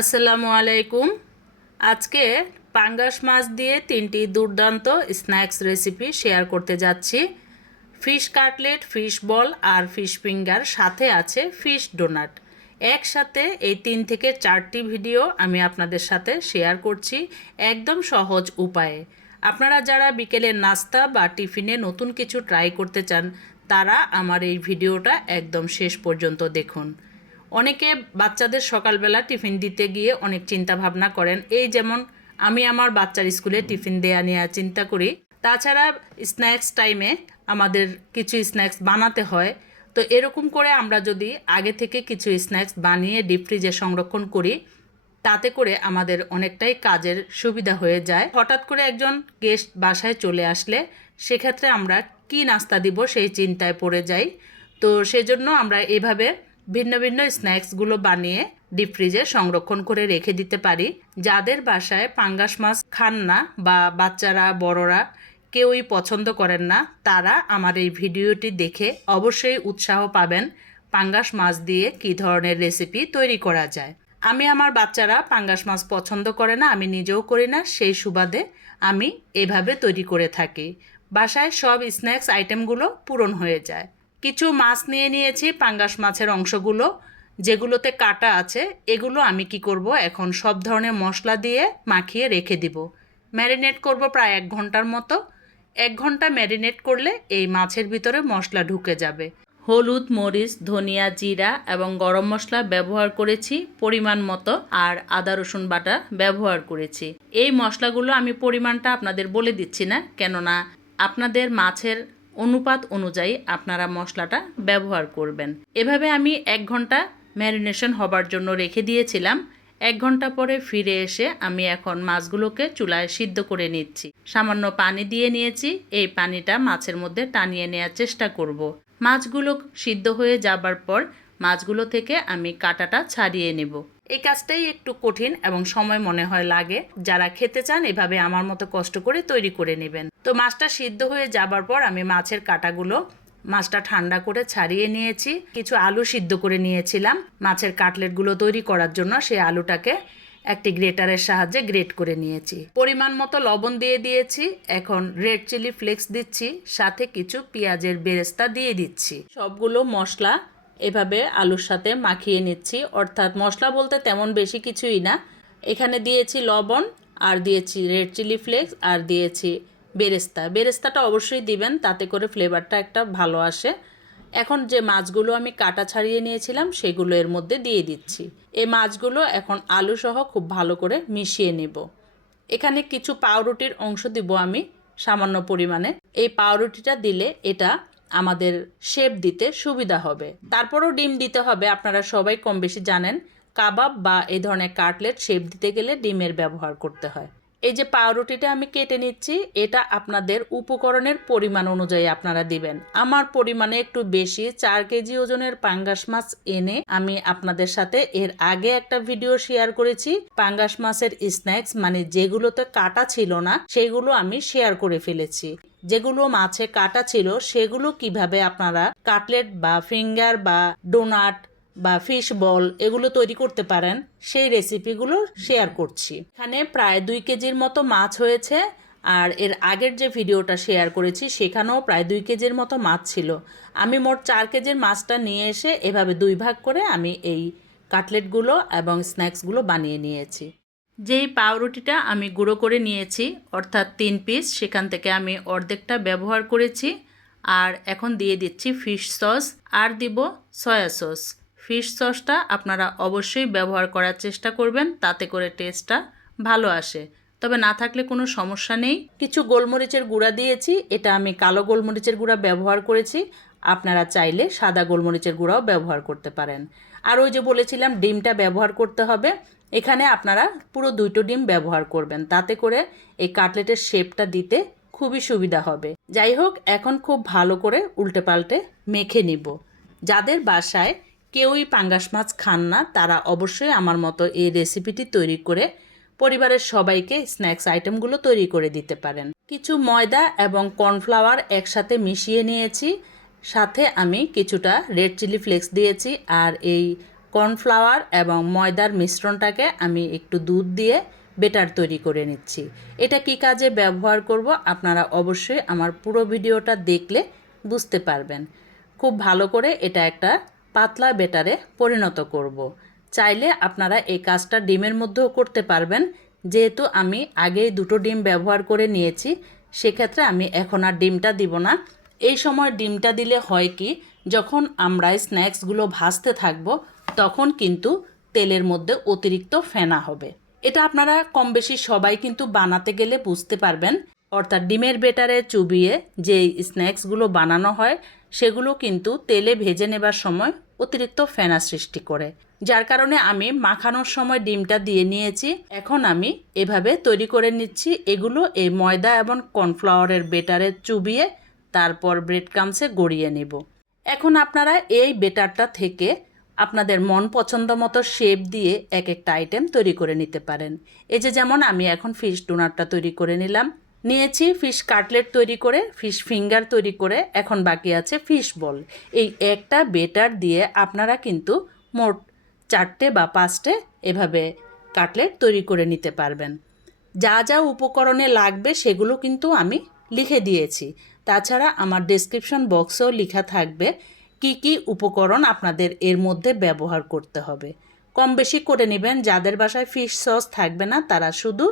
আসসালামু আলাইকুম। আজকে পাঙ্গাস মাছ দিয়ে তিনটি দুর্দান্ত স্ন্যাক্স রেসিপি শেয়ার করতে যাচ্ছি। ফিশ কাটলেট, ফিশ বল আর ফিশ ফিঙ্গার সাথে আছে ফিশ ডোনাট। একসাথে এই তিন থেকে চারটি ভিডিও আমি আপনাদের সাথে শেয়ার করছি একদম সহজ উপায়ে। আপনারা যারা বিকেলের নাস্তা বা টিফিনে নতুন কিছু ট্রাই করতে চান, তারা আমার এই ভিডিওটা একদম শেষ পর্যন্ত দেখুন। অনেকে বাচ্চাদের সকালবেলা টিফিন দিতে গিয়ে অনেক চিন্তা ভাবনা করেন। এই যেমন আমি আমার বাচ্চার স্কুলে টিফিন দেয়া নিয়ে চিন্তা করি, তাছাড়া স্ন্যাক্স টাইমে আমাদের কিছু স্ন্যাক্স বানাতে হয়। তো এরকম করে আমরা যদি আগে থেকে কিছু স্ন্যাক্স বানিয়ে ডিপ ফ্রিজে সংরক্ষণ করি, তাতে করে আমাদের অনেকটাই কাজের সুবিধা হয়ে যায়। হঠাৎ করে একজন গেস্ট বাসায় চলে আসলে সেক্ষেত্রে আমরা কি নাস্তা দিব সেই চিন্তায় পড়ে যাই। তো সেজন্য আমরা এভাবে ভিন্ন ভিন্ন স্ন্যাক্সগুলো বানিয়ে ডিপ ফ্রিজে সংরক্ষণ করে রেখে দিতে পারি। যাদের বাসায় পাঙ্গাস মাছ খান না বা বাচ্চারা, বড়রা কেউই পছন্দ করেন না, তারা আমার এই ভিডিওটি দেখে অবশ্যই উৎসাহ পাবেন পাঙ্গাস মাছ দিয়ে কী ধরনের রেসিপি তৈরি করা যায়। আমি আমার বাচ্চারা পাঙ্গাস মাছ পছন্দ করে না, আমি নিজেও করি না, সেই সুবাদে আমি এভাবে তৈরি করে থাকি। বাসায় সব স্ন্যাক্স আইটেমগুলো পূরণ হয়ে যায়। কিছু মাছ নিয়ে নিয়েছি, পাঙ্গাস মাছের অংশগুলো। যেগুলোতে কাটা আছে, এগুলো আমি কি করব? এখন সব ধরনের মশলা দিয়ে মাখিয়ে রেখে দিব। ম্যারিনেট করব প্রায় এক ঘণ্টার মতো। এক ঘণ্টা ম্যারিনেট করলে এই মাছের ভিতরে মশলা ঢুকে যাবে। হলুদ, মরিচ, ধনিয়া, জিরা এবং গরম মশলা ব্যবহার করেছি পরিমাণ মতো আর আদা, রসুন বাটা ব্যবহার করেছি। এই মশলাগুলো আমি পরিমাণটা আপনাদের বলে দিচ্ছি না, কেননা আপনাদের মাছের অনুপাত অনুযায়ী আপনারা মশলাটা ব্যবহার করবেন। এভাবে আমি এক ঘণ্টা ম্যারিনেশন হবার জন্য রেখে দিয়েছিলাম। এক ঘণ্টা পরে ফিরে এসে আমি এখন মাছগুলোকে চুলায় সিদ্ধ করে নিচ্ছি। সামান্য পানি দিয়ে নিয়েছি। এই পানিটা মাছের মধ্যে টানিয়ে নেওয়ার চেষ্টা করব। মাছগুলো সিদ্ধ হয়ে যাবার পর মাছগুলো থেকে আমি কাটাটা ছাড়িয়ে নেব। এই কাজটাই একটু কঠিন এবং সময় মনে হয় লাগে। যারা খেতে চান, এভাবে আমার মতো কষ্ট করে তৈরি করে নেবেন। তো মাছটা সিদ্ধ হয়ে যাবার পর আমি মাছের কাটাগুলো মাছটা ঠান্ডা করে ছাড়িয়ে নিয়েছি। কিছু আলু সিদ্ধ করে নিয়েছিলাম। মাছের কাটলেটগুলো তৈরি করার জন্য সেই আলুটাকে একটি গ্রেটারের সাহায্যে গ্রেট করে নিয়েছি। পরিমাণ মতো লবণ দিয়ে দিয়েছি। এখন রেড চিলি ফ্লেক্স দিচ্ছি। সাথে কিছু পেঁয়াজের বেরেস্তা দিয়ে দিচ্ছি। সবগুলো মশলা এভাবে আলুর সাথে মাখিয়ে নিচ্ছি। অর্থাৎ মশলা বলতে তেমন বেশি কিছুই না। এখানে দিয়েছি লবণ, আর দিয়েছি রেড চিলি ফ্লেক্স, আর দিয়েছি বেরেস্তা। বেরেস্তাটা অবশ্যই দিবেন, তাতে করে ফ্লেভারটা একটা ভালো আসে। এখন যে মাছগুলো আমি কাটা ছাড়িয়ে নিয়েছিলাম, সেগুলো এর মধ্যে দিয়ে দিচ্ছি। এই মাছগুলো এখন আলু সহ খুব ভালো করে মিশিয়ে নেব। এখানে কিছু পাউরুটির অংশ দিব আমি সামান্য পরিমাণে। এই পাউরুটিটা দিলে এটা আমাদের শেপ দিতে সুবিধা হবে। তারপরও ডিম দিতে হবে, আপনারা সবাই কম বেশি জানেন। কাবাব বা এই ধরনের কাটলেট শেপ দিতে গেলে ডিমের ব্যবহার করতে হয়। এই যে পাউরুটিটা আমি কেটে নিচ্ছি, এটা আপনাদের উপকরণের পরিমাণ অনুযায়ী আপনারা দিবেন। আমার পরিমাণে একটু বেশি, চার কেজি ওজনের পাঙ্গাস মাছ এনে আমি আপনাদের সাথে এর আগে একটা ভিডিও শেয়ার করেছি। পাঙ্গাস মাছের স্ন্যাক্স মানে যেগুলোতে কাটা ছিল না, সেগুলো আমি শেয়ার করে ফেলেছি। যেগুলো মাছে কাটা ছিল, সেগুলো কীভাবে আপনারা কাটলেট বা ফিঙ্গার বা ডোনাট বা ফিশ বল এগুলো তৈরি করতে পারেন, সেই রেসিপিগুলো শেয়ার করছি। এখানে প্রায় দুই কেজির মতো মাছ হয়েছে আর এর আগের যে ভিডিওটা শেয়ার করেছি, সেখানেও প্রায় দুই কেজির মতো মাছ ছিল। আমি মোট চার কেজির মাছটা নিয়ে এসে এভাবে দুই ভাগ করে আমি এই কাটলেটগুলো এবং স্ন্যাক্সগুলো বানিয়ে নিয়েছি। যেই পাউরুটিটা আমি গুঁড়ো করে নিয়েছি, অর্থাৎ তিন পিস সেখান থেকে আমি অর্ধেকটা ব্যবহার করেছি। আর এখন দিয়ে দিচ্ছি ফিশ সস আর দিব সয়া সস ফিশ সসটা আপনারা অবশ্যই ব্যবহার করার চেষ্টা করবেন, তাতে করে টেস্টটা ভালো আসে। তবে না থাকলে কোনো সমস্যা নেই। কিছু গোলমরিচের গুঁড়া দিয়েছি, এটা আমি কালো গোলমরিচের গুঁড়া ব্যবহার করেছি। আপনারা চাইলে সাদা গোলমরিচের গুঁড়াও ব্যবহার করতে পারেন। আর ওই যে বলেছিলাম, ডিমটা ব্যবহার করতে হবে। এখানে আপনারা পুরো দুটো ডিম ব্যবহার করবেন, তাতে করে এই কাটলেটের শেপটা দিতে খুবই সুবিধা হবে। যাই হোক, এখন খুব ভালো করে উল্টে পাল্টে মেখে নিব। যাদের বাসায় কেউই পাঙ্গাস মাছ খান না। তারা অবশ্যই আমার মতো এই রেসিপিটি তৈরি করে পরিবারের সবাইকে স্ন্যাক্স আইটেমগুলো তৈরি করে দিতে পারেন। কিছু ময়দা এবং কর্নফ্লাওয়ার একসাথে মিশিয়ে নিয়েছি। সাথে আমি কিছুটা রেড চিলি ফ্লেক্স দিয়েছি আর এই কর্নফ্লাওয়ার এবং ময়দার মিশ্রণটাকে আমি একটু দুধ দিয়ে বেটার তৈরি করে নিচ্ছি। এটা কি কাজে ব্যবহার করব আপনারা অবশ্যই আমার পুরো ভিডিওটা দেখলে বুঝতে পারবেন। খুব ভালো করে এটা একটা পাতলা বেটারে পরিণত করব। চাইলে আপনারা এই কাজটা ডিমের মধ্যেও করতে পারবেন। যেহেতু আমি আগেই দুটো ডিম ব্যবহার করে নিয়েছি, সেক্ষেত্রে আমি এখন আর ডিমটা দিব না। এই সময় ডিমটা দিলে হয় কি, যখন আমরা স্ন্যাক্সগুলো ভাজতে থাকব, তখন কিন্তু তেলের মধ্যে অতিরিক্ত ফেনা হবে। এটা আপনারা কম বেশি সবাই কিন্তু বানাতে গেলে বুঝতে পারবেন। অর্থাৎ ডিমের বেটারে চুবিয়ে যে স্ন্যাক্সগুলো বানানো হয়, সেগুলো কিন্তু তেলে ভেজে নেবার সময় অতিরিক্ত ফেনা সৃষ্টি করে। যার কারণে আমি মাখানোর সময় ডিমটা দিয়ে নিয়েছি। এখন আমি এভাবে তৈরি করে নিচ্ছি। এগুলো এই ময়দা এবং কর্নফ্লাওয়ারের বেটারে চুবিয়ে তারপর ব্রেড ক্রামসে গড়িয়ে নেব। এখন আপনারা এই বেটারটা থেকে আপনাদের মন পছন্দ মতো শেপ দিয়ে এক একটা আইটেম তৈরি করে নিতে পারেন। এই যে যেমন আমি এখন ফিশ ডোনারটা তৈরি করে নিলাম। নিয়েছি ফিশ কাটলেট তৈরি করে ফিশ ফিঙ্গার তৈরি করে, এখন বাকি আছে ফিশ বল এই একটা বেটার দিয়ে আপনারা কিন্তু মোট চারটে বা পাঁচটে এভাবে কাটলেট তৈরি করে নিতে পারবেন। যা যা উপকরণে লাগবে সেগুলো কিন্তু আমি লিখে দিয়েছি। তাছাড়া আমার ডেসক্রিপশন বক্সেও লেখা থাকবে কি কি উপকরণ আপনাদের এর মধ্যে ব্যবহার করতে হবে। কম বেশি করে নেবেন, যাদের বাসায় ফিশ সস থাকবে না, তারা শুধু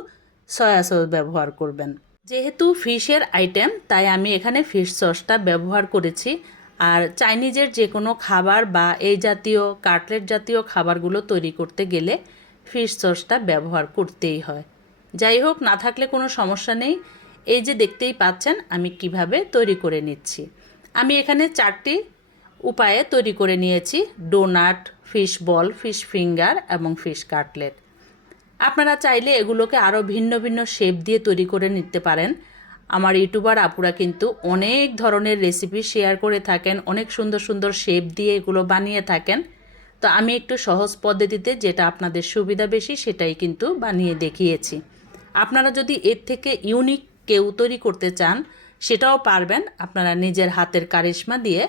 সয়া সস ব্যবহার করবেন। যেহেতু ফিশের আইটেম, তাই আমি এখানে ফিশ সসটা ব্যবহার করেছি। আর চাইনিজের যে কোনো খাবার বা এই জাতীয় কাটলেট জাতীয় খাবারগুলো তৈরি করতে গেলে ফিশ সসটা ব্যবহার করতেই হয়। যাই হোক, না থাকলে কোনো সমস্যা নেই। এই যে দেখতেই পাচ্ছেন, আমি কীভাবে তৈরি করে নিচ্ছি। আমি এখানে চারটি উপায়ে তৈরি করে নিয়েছি, donut, fish ball, fish finger এবং ফিশ কাটলেট। আপনারা চাইলে এগুলোকে আরও ভিন্ন ভিন্ন শেপ দিয়ে তৈরি করে নিতে পারেন। আমার ইউটিউবার আপুরা কিন্তু অনেক ধরনের রেসিপি শেয়ার করে থাকেন, অনেক সুন্দর সুন্দর শেপ দিয়ে এগুলো বানিয়ে থাকেন। তো আমি একটু সহজ পদ্ধতিতে যেটা আপনাদের সুবিধা বেশি সেটাই কিন্তু বানিয়ে দেখিয়েছি। আপনারা যদি এর থেকে ইউনিক কেউ তৈরি করতে চান, সেটাও পারবেন। আপনারা নিজের হাতের কারিশমা দিয়ে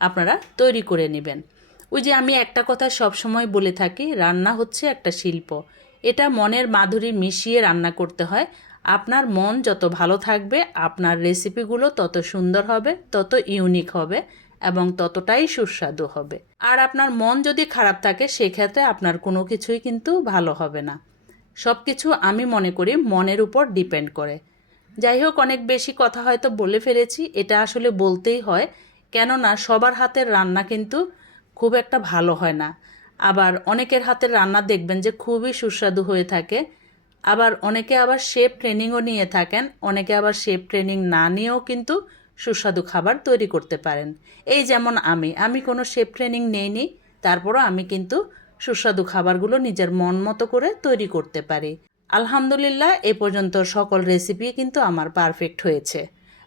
আপনারা তৈরি করে নেবেন। ওই যে আমি একটা কথা সবসময় বলে থাকি, রান্না হচ্ছে একটা শিল্প। এটা মনের মাধুরী মিশিয়ে রান্না করতে হয়। আপনার মন যত ভালো থাকবে, আপনার রেসিপিগুলো তত সুন্দর হবে, তত ইউনিক হবে এবং ততটাই সুস্বাদু হবে। আর আপনার মন যদি খারাপ থাকে, সেক্ষেত্রে আপনার কোনো কিছুই কিন্তু ভালো হবে না। সব কিছু আমি মনে করি মনের উপর ডিপেন্ড করে। যাই হোক, অনেক বেশি কথা হয়তো বলে ফেলেছি, এটা আসলে বলতেই হয়। কেননা, সবার হাতের রান্না কিন্তু খুব একটা ভালো হয় না। আবার অনেকের হাতের রান্না দেখবেন যে খুবই সুস্বাদু হয়ে থাকে। আবার অনেকে আবার শেফ ট্রেনিংও নিয়ে থাকেন, অনেকে আবার শেফ ট্রেনিং না নিয়েও কিন্তু সুস্বাদু খাবার তৈরি করতে পারেন। এই যেমন আমি আমি কোনো শেফ ট্রেনিং নেইনি, তারপরও আমি কিন্তু সুস্বাদু খাবারগুলো নিজের মন মতো করে তৈরি করতে পারি। আলহামদুলিল্লাহ, এ পর্যন্ত সকল রেসিপি কিন্তু আমার পারফেক্ট হয়েছে।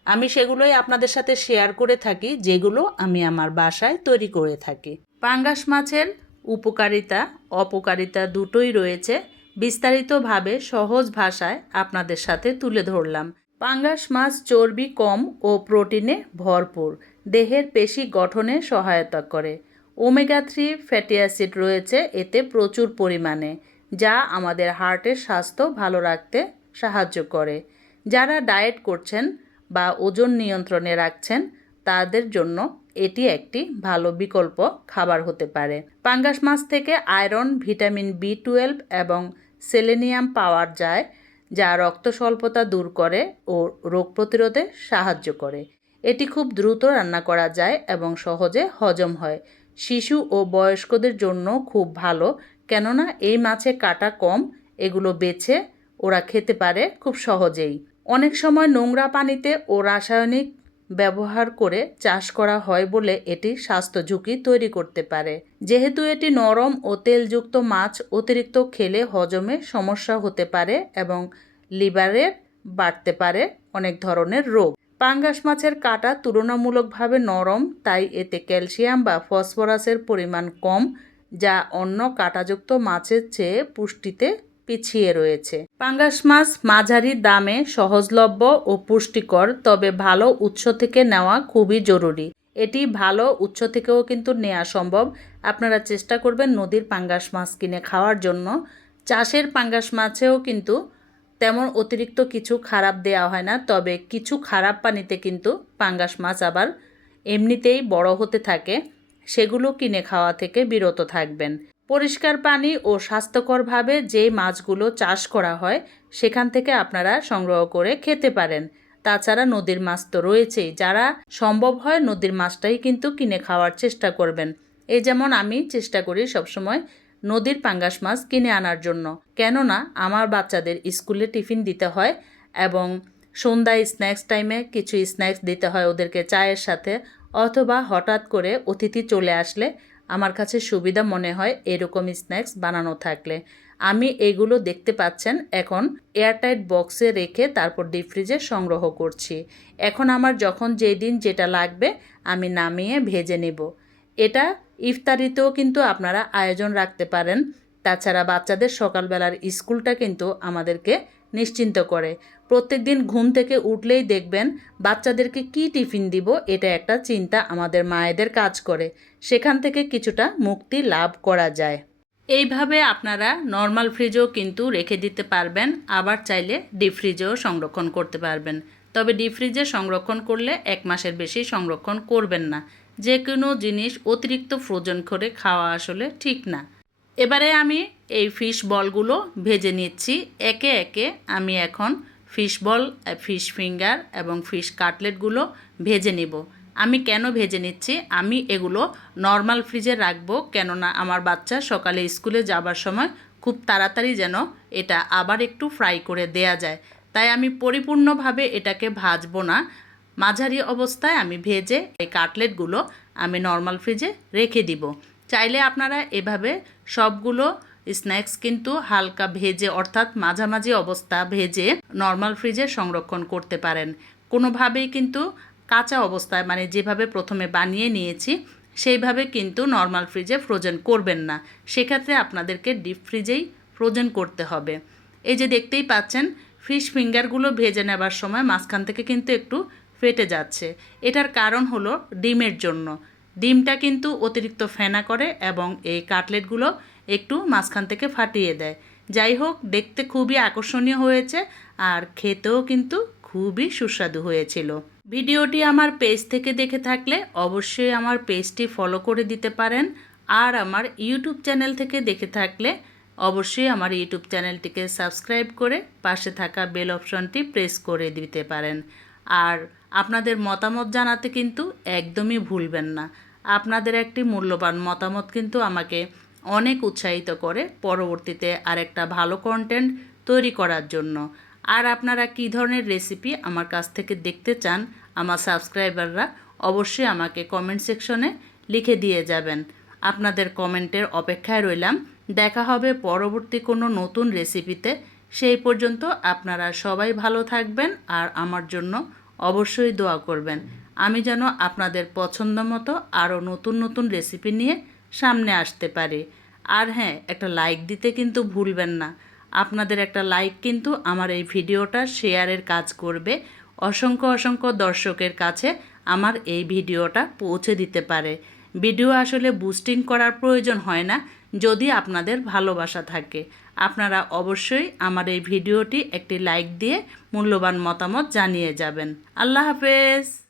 আমি সেগুলোই আপনাদের সাথে শেয়ার করে থাকি, যেগুলো আমি আমার বাসায় তৈরি করে থাকি। পাঙ্গাস মাছের উপকারিতা, অপকারিতা দুটোই রয়েছে। বিস্তারিতভাবে সহজ ভাষায় আপনাদের সাথে তুলে ধরলাম। পাঙ্গাস মাছ চর্বি কম ও প্রোটিনে ভরপুর। দেহের পেশি গঠনে সহায়তা করে। ওমেগা থ্রি ফ্যাটি অ্যাসিড রয়েছে এতে প্রচুর পরিমাণে, যা আমাদের হার্টের স্বাস্থ্য ভালো রাখতে সাহায্য করে। যারা ডায়েট করছেন বা ওজন নিয়ন্ত্রণে রাখছেন, তাদের জন্য এটি একটি ভালো বিকল্প খাবার হতে পারে। পাঙ্গাস মাছ থেকে আয়রন, ভিটামিন বি টুয়েলভ এবং সেলেনিয়াম পাওয়া যায়, যা রক্ত স্বল্পতা দূর করে ও রোগ প্রতিরোধে সাহায্য করে। এটি খুব দ্রুত রান্না করা যায় এবং সহজে হজম হয়। শিশু ও বয়স্কদের জন্য খুব ভালো, কেননা এই মাছে কাটা কম, এগুলো বেছে ওরা খেতে পারে খুব সহজেই। অনেক সময় নোংরা পানিতে ও রাসায়নিক ব্যবহার করে চাষ করা হয় বলে এটি স্বাস্থ্য ঝুঁকি তৈরি করতে পারে। যেহেতু এটি নরম ও তেলযুক্ত মাছ, অতিরিক্ত খেলে হজমে সমস্যা হতে পারে এবং লিভারের বাড়তে পারে অনেক ধরনের রোগ। পাঙ্গাস মাছের কাটা তুলনামূলকভাবে নরম, তাই এতে ক্যালসিয়াম বা ফসফরাসের পরিমাণ কম, যা অন্য কাঁটাযুক্ত মাছের চেয়ে পুষ্টিতে পিছিয়ে রয়েছে। পাঙ্গাস মাছ মাঝারি দামে সহজলভ্য ও পুষ্টিকর, তবে ভালো উৎস থেকে নেওয়া খুবই জরুরি। এটি ভালো উৎস থেকেও কিন্তু নেওয়া সম্ভব। আপনারা চেষ্টা করবেন নদীর পাঙ্গাস মাছ কিনে খাওয়ার জন্য। চাষের পাঙ্গাস মাছেও কিন্তু তেমন অতিরিক্ত কিছু খারাপ দেওয়া হয় না, তবে কিছু খারাপ পানিতে কিন্তু পাঙ্গাস মাছ আবার এমনিতেই বড় হতে থাকে। সেগুলো কিনে খাওয়া থেকে বিরত থাকবেন। পরিষ্কার পানি ও স্বাস্থ্যকরভাবে যে মাছগুলো চাষ করা হয়, সেখান থেকে আপনারা সংগ্রহ করে খেতে পারেন। তাছাড়া নদীর মাছ তো রয়েছেই। যারা সম্ভব হয় নদীর মাছটাই কিন্তু কিনে খাওয়ার চেষ্টা করবেন। এই যেমন আমি চেষ্টা করি সবসময় নদীর পাঙ্গাস মাছ কিনে আনার জন্য। কেননা, আমার বাচ্চাদের স্কুলে টিফিন দিতে হয় এবং সন্ধ্যায় স্ন্যাক্স টাইমে কিছু স্ন্যাক্স দিতে হয় ওদেরকে চায়ের সাথে, অথবা হঠাৎ করে অতিথি চলে আসলে আমার কাছে সুবিধা মনে হয় এরকম স্ন্যাক্স বানানো থাকলে। আমি এগুলো দেখতে পাচ্ছেন, এখন এয়ারটাইট বক্সে রেখে তারপর ডিপ ফ্রিজে সংগ্রহ করছি। এখন আমার যখন যেই দিন যেটা লাগবে, আমি নামিয়ে ভেজে নেব। এটা ইফতারিতেও কিন্তু আপনারা আয়োজন রাখতে পারেন। তাছাড়া বাচ্চাদের সকালবেলার স্কুলটা কিন্তু আমাদেরকে নিশ্চিন্ত করে। প্রত্যেক দিন ঘুম থেকে উঠলেই দেখবেন, বাচ্চাদেরকে কি টিফিন দিব, এটা একটা চিন্তা আমাদের মায়েদের কাজ করে। সেখান থেকে কিছুটা মুক্তি লাভ করা যায়। এইভাবে আপনারা নর্মাল ফ্রিজও কিন্তু রেখে দিতে পারবেন, আবার চাইলে ডিপ ফ্রিজেও সংরক্ষণ করতে পারবেন। তবে ডিপ ফ্রিজে সংরক্ষণ করলে এক মাসের বেশি সংরক্ষণ করবেন না। যে কোনো জিনিস অতিরিক্ত ফ্রোজেন করে খাওয়া আসলে ঠিক না। এবারে আমি এই ফিশ বলগুলো ভেজে নিচ্ছি। একে একে আমি এখন ফিশ বল ফিশ ফিঙ্গার এবং ফিশ কাটলেটগুলো ভেজে নিব। আমি কেন ভেজে নিচ্ছি? আমি এগুলো নর্মাল ফ্রিজে রাখব কেননা আমার বাচ্চা সকালে স্কুলে যাবার সময় খুব তাড়াতাড়ি যেন এটা আবার একটু ফ্রাই করে দেয়া যায়। তাই আমি পরিপূর্ণভাবে এটাকে ভাজবো না। মাঝারি অবস্থায় আমি ভেজে এই কাটলেটগুলো আমি নর্মাল ফ্রিজে রেখে দিব। চাইলে আপনারা এভাবে সবগুলো স্ন্যাক্স কিন্তু হালকা ভেজে অর্থাৎ মাঝামাঝি অবস্থা ভেজে নর্মাল ফ্রিজে সংরক্ষণ করতে পারেন। কোনোভাবেই কিন্তু কাঁচা অবস্থায় মানে যেভাবে প্রথমে বানিয়ে নিয়েছি, সেইভাবে কিন্তু নর্মাল ফ্রিজে ফ্রোজেন করবেন না। সেক্ষেত্রে আপনাদেরকে ডিপ ফ্রিজেই ফ্রোজেন করতে হবে। এই যে দেখতেই পাচ্ছেন ফিশ ফিঙ্গারগুলো ভেজে নেবার সময় মাঝখান থেকে কিন্তু একটু ফেটে যাচ্ছে। এটার কারণ হলো ডিমের জন্য। ডিমটা কিন্তু অতিরিক্ত ফেনা করে এবং এই কাটলেটগুলো একটু মাঝখান থেকে ফাটিয়ে দেয়। যাই হোক, দেখতে খুবই আকর্ষণীয় হয়েছে আর খেতেও কিন্তু খুবই সুস্বাদু হয়েছিল। ভিডিওটি আমার পেজ থেকে দেখে থাকলে অবশ্যই আমার পেজটি ফলো করে দিতে পারেন। আর আমার ইউটিউব চ্যানেল থেকে দেখে থাকলে অবশ্যই আমার ইউটিউব চ্যানেলটিকে সাবস্ক্রাইব করে পাশে থাকা বেল অপশনটি প্রেস করে দিতে পারেন। আর আপনাদের মতামত জানাতে কিন্তু একদমই ভুলবেন না। আপনাদের একটি মূল্যবান মতামত কিন্তু আমাকে অনেক উৎসাহিত করে পরবর্তীতে আরেকটা ভালো কন্টেন্ট তৈরি করার জন্য। আর আপনারা কী ধরনের রেসিপি আমার কাছ থেকে দেখতে চান আমার সাবস্ক্রাইবাররা অবশ্যই আমাকে কমেন্ট সেকশনে লিখে দিয়ে যাবেন। আপনাদের কমেন্টের অপেক্ষায় রইলাম। দেখা হবে পরবর্তী কোনো নতুন রেসিপিতে সেই পর্যন্ত আপনারা সবাই ভালো থাকবেন আর আমার জন্য অবশ্যই দোয়া করবেন। আমি যেন আপনাদের পছন্দ মতো আরও নতুন নতুন রেসিপি নিয়ে সামনে আসতে পারি। আর হ্যাঁ একটা লাইক দিতে কিন্তু ভুলবেন না। আপনাদের একটা লাইক কিন্তু আমার এই ভিডিওটা শেয়ারের কাজ করবে। অসংখ্য অসংখ্য দর্শকের কাছে আমার এই ভিডিওটা পৌঁছে দিতে পারে। ভিডিও আসলে বুস্টিং করার প্রয়োজন হয় না, যদি আপনাদের ভালোবাসা থাকে। আপনারা অবশ্যই আমার এই ভিডিওটি একটি লাইক দিয়ে মূল্যবান মতামত জানিয়ে যাবেন। আল্লাহ হাফেজ!